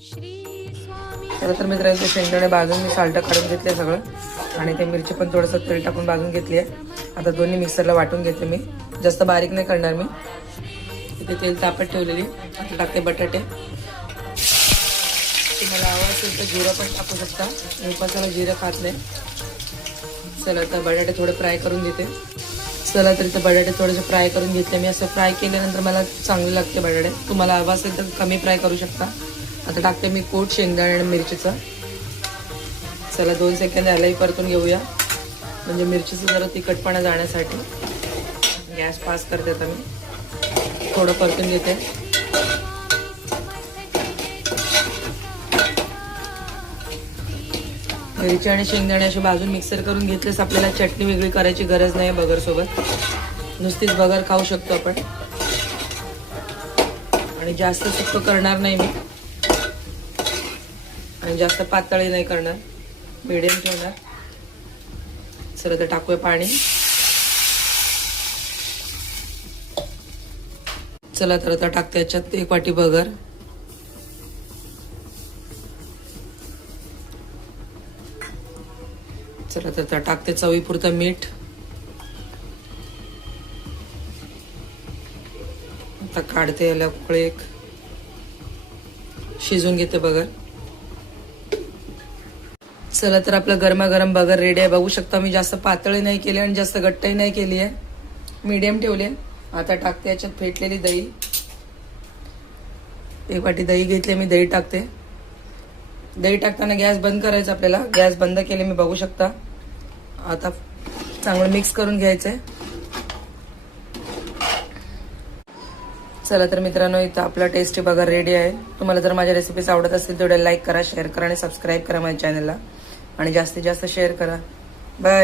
चला तर मित्रांनो, शेंगदाणे भाजून मी साल्ट काढून घेतले सगळं आणि ते मिरची पण थोडंसं तेल टाकून भाजून घेतली आहे. आता दोन्ही मिक्सरला वाटून घेते मी, जास्त बारीक नाही करणार मी. इथे तेल तापत ठेवलेली, आता टाकते बटाटे. तुम्हाला हवं असेल तर जिरं पण टाकू शकता, मी पण त्याला जिरं खात नाही. चला तर बटाटे थोडे फ्राय करून घेते. चला तर इथं बटाटे थोडेसे फ्राय करून घेतले मी. असं फ्राय केल्यानंतर मला चांगले लागते बटाटे. तुम्हाला हवं असेल तर कमी फ्राय करू शकता. आता टाकते मी कोट शेंगदाणे आणि मिरचीचं. चला 2 सेकंद यालाही परतून घेऊया, म्हणजे मिरचीचं जरा तिखटपणा जाण्यासाठी. गॅस पास करते आता मी, थोडं परतून घेते. मिरची आणि शेंगदाणे असे भाजून मिक्सर करून घेतलेस. आपल्याला चटणी वेगळी करायची गरज नाही बगर सोबत, नुसतीच बगर खाऊ शकतो आपण. आणि जास्त सुक्क करणार नाही मी आणि जास्त पातळी नाही करणार, मीडियम ठेवणार. चला तर टाकूया पाणी. चला तर आता टाकते याच्यात 1 वाटी बगर. चला तर टाकते चवीपुरतं मीठ. आता काढते याला उकळी एक, शिजून घेते बगर. चला तर आपलं गरमागरम बगर रेडी आहे. बघू शकता मी जास्त पातळी नाही केली आणि जास्त घट्टही नाही केली आहे, मीडियम ठेवली आहे. आता टाकते याच्यात फेटलेली दही. 1 वाटी दही घेतली मी, दही टाकते. दही टाकताना गॅस बंद करायचा आपल्याला. गॅस बंद केले मी, बघू शकता. आता चांगलं मिक्स करून घ्यायचंय. चला तर मित्रांनो, इथं आपला टेस्टी बगर रेडी आहे. तुम्हाला जर माझ्या रेसिपीज आवडत असतील तेवढ्या लाईक करा, शेअर करा आणि सबस्क्राईब करा माझ्या चॅनलला. आणि जास्तीत जास्त शेअर करा. बाय.